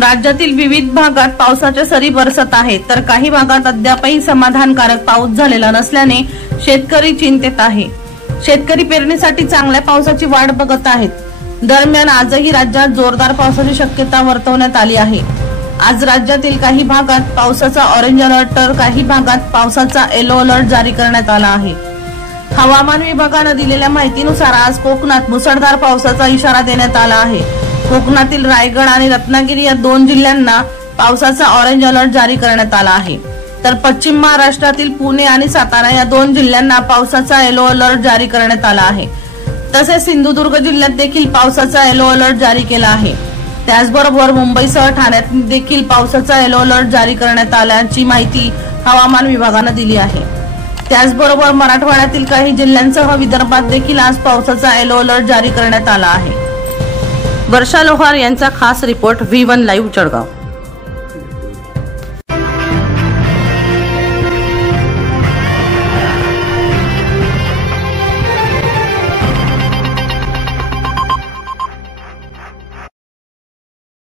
राज्यातील विविध भागात पावसाच्या सरी बरसत आहेत, तर काही भागात अद्यापही समाधानकारक पाऊस झालेला नसल्याने शेतकरी चिंतेत आहे। शेतकरी पेरणीसाठी चांगल्या पावसाची वाट बघत आहेत। दरम्यान आजही राज्यात जोरदार पावसाची शक्यता वर्तवण्यात आली आहे। आज राज्यातील काही भागात पावसाचा ऑरेंज अलर्ट तर काही भागात पावसाचा येलो अलर्ट जारी करण्यात आला आहे। हवामान विभागाने दिलेल्या माहितीनुसार आज कोकणात मुसळधार पावसाचा इशारा देण्यात आला आहे। कोकणातील रायगड आणि रत्नागिरी या 2 जिल्ह्यांना पावसाचा ऑरेंज अलर्ट जारी करण्यात आला आहे, तर पश्चिम महाराष्ट्रातील पुणे आणि सातारा या 2 जिल्ह्यांना पावसाचा येलो अलर्ट जारी करण्यात आला आहे। तसेच सिंधुदुर्ग जिल्ह्यात देखील पावसाचा येलो अलर्ट जारी केला आहे। त्याचबरोबर मुंबईसह ठाण्यात देखील पावसाचा येलो अलर्ट जारी करण्यात आल्याची माहिती हवामान विभागाने दिली आहे। त्याचबरोबर मराठवाड्यातील काही जिल्ह्यांसह विदर्भात देखील आज पावसाचा येलो अलर्ट जारी करण्यात आला आहे। वर्षा लोहार यांचा खास रिपोर्ट V1 लाईव्ह जळगाव।